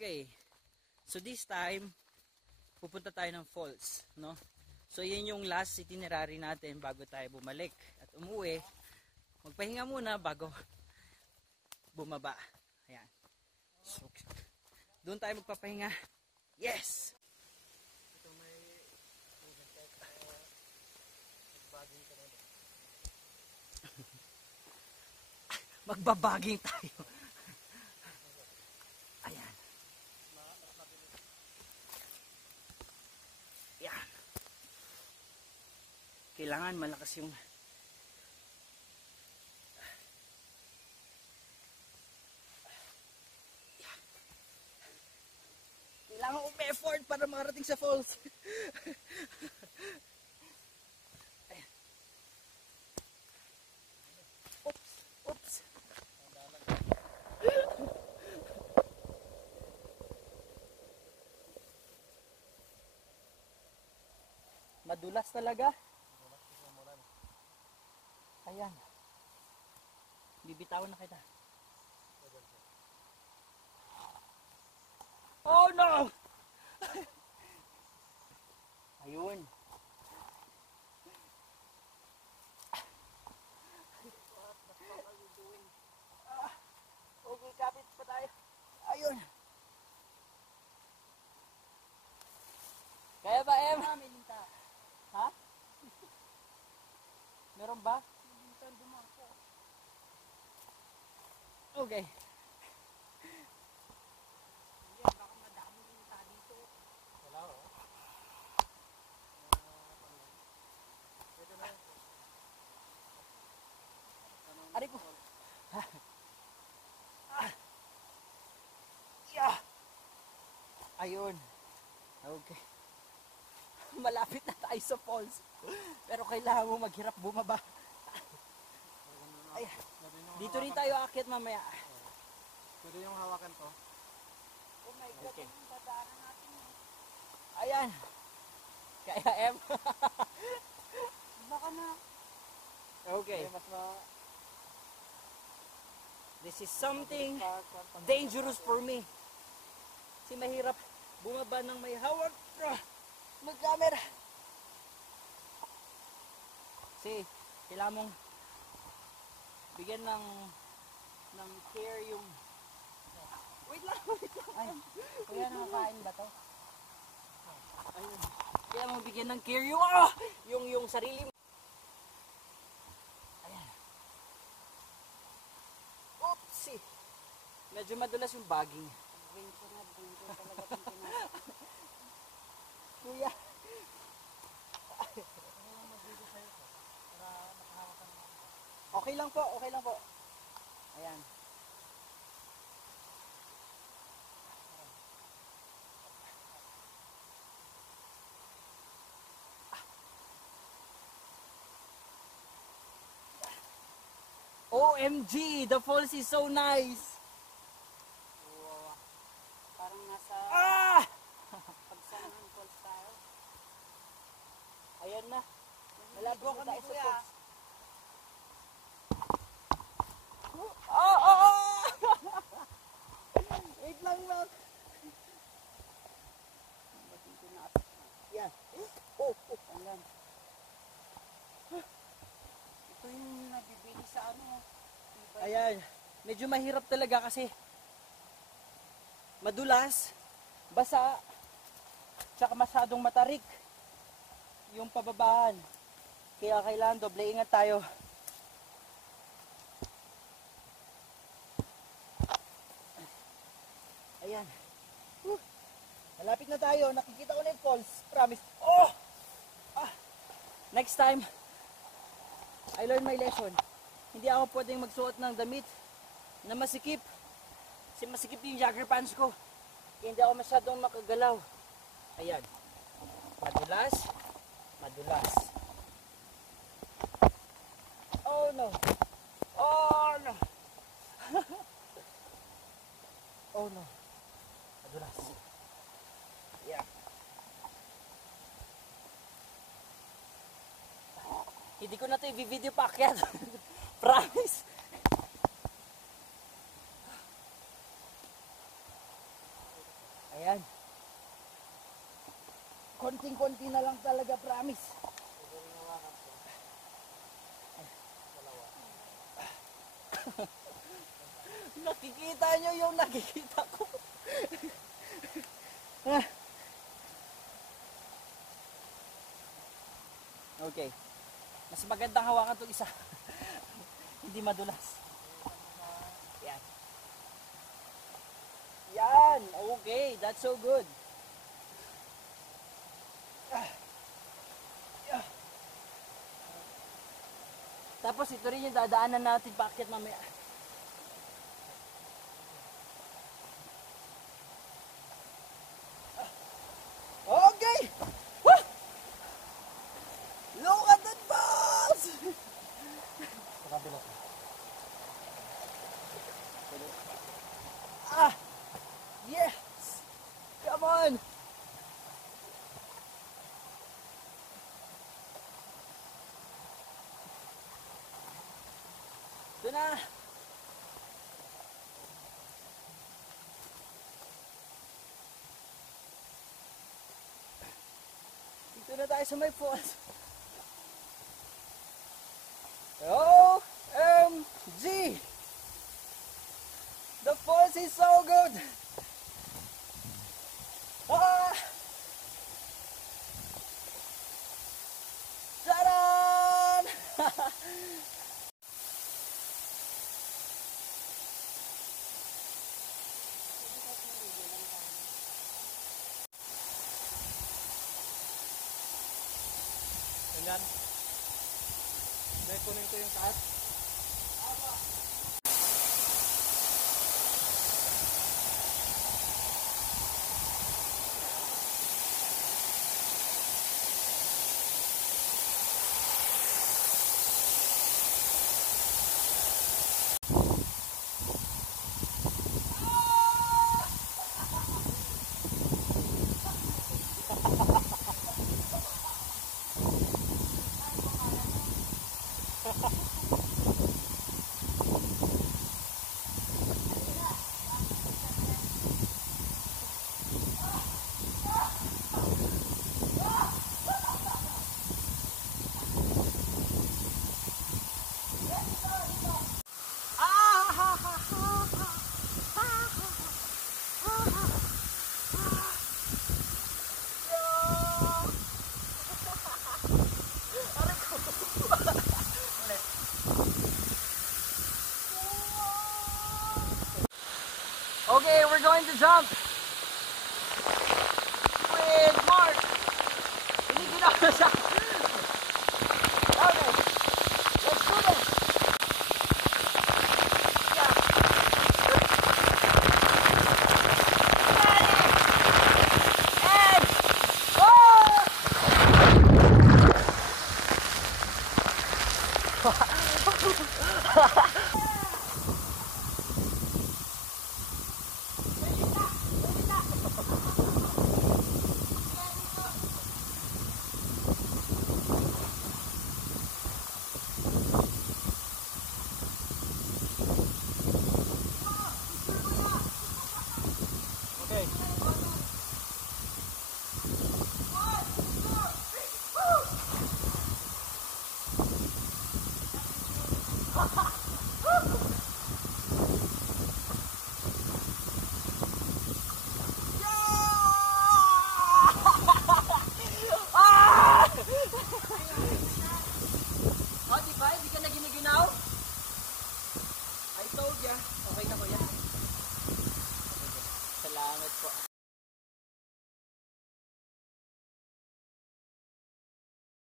Okay. So this time, pupunta tayo ng falls, no? So yun yung last itinerary natin bago tayo bumalik at umuwi. Magpahinga muna bago bumaba. Ayan. So, doon tayo magpapahinga. Yes! Ito may magbaging ka na. Magbabaging tayo. Ayan. Ayan. Kailangan malakas yung kailangan effort para makarating sa falls. Ayan. Oops, oops. Madulas talaga. Ayan. Bibitawan na kita. Oh no! Ayun. Okay, kapit pa tayo. Ayun. Kaya ba, Em? Ha? Meron ba? Okay. Aray ko. Yeah. Ayun. Okay. Malapit na tayo sa falls. Pero kailangan mo maghirap bumaba. Ay, dito rin tayo aakyat mamaya. Pwede yung hawakan to. Oh my God, okay. Yung dadaanan natin. Ayan. Kaya M. Baka na. Okay. This is something dangerous for me. Kasi mahirap bumaba ng may hawak mag-camera. Kasi kailangan mong bigyan ng care yung wait lang. Ay, kaya nakakain ba to? Ayun. Kaya mong bigyan ng care yung sarili mo. Oopsie! Medyo madulas yung bagging. Kuya! Okay lang po, okay lang po. Ayan. OMG! The falls is so nice! Wow. Parang nasa pagsanang falls tayo. Ayan na. Malapit na tayo sa falls. Wait lang lang. Yan. Hanggang. Ito yung nabibili sa ano. Ayan. Medyo mahirap talaga kasi madulas, basa, tsaka masyadong matarik yung pababaan. Kaya kailangan doble ingat tayo. Ayan. Malapit na tayo. Nakikita ko na yung falls. Promise. Oh! Next time, I learned my lesson. Hindi ako pwedeng magsuot ng damit na masikip. Kasi masikip yung jogger pants ko. Kaya hindi ako masyadong makagalaw. Ayan. Madulas. Madulas. Oh no. Oh no. Oh no. Madulas. Yeah. Hindi ko na ito i-video pa akyat. Promise. Ayan. Konting-konti na lang talaga, promise. Nakikita nyo yung nakikita ko. Ah. Okay. Mas magandang hawakan itong isa. Hindi madulas. Yan. Yan. Okay. That's so good. Tapos ito rin yung dadaanan natin paakyat mamaya. Okay! Woo! Look at that balls! Ah! Yes! Come on! Ito na! Dito na tayo sa may falls. OMG! The falls is so good! Ah! Taran! Ganyan. Dahil kunin ko yung taas. Okay, we're going to jump with Mark. Hindi na siya. Okay, let's do this. Yeah. Ready. And go! Okay. Oh, di ba? Hindi ka na giniginaw? I told ya. Okay na ko yan. Salamat po.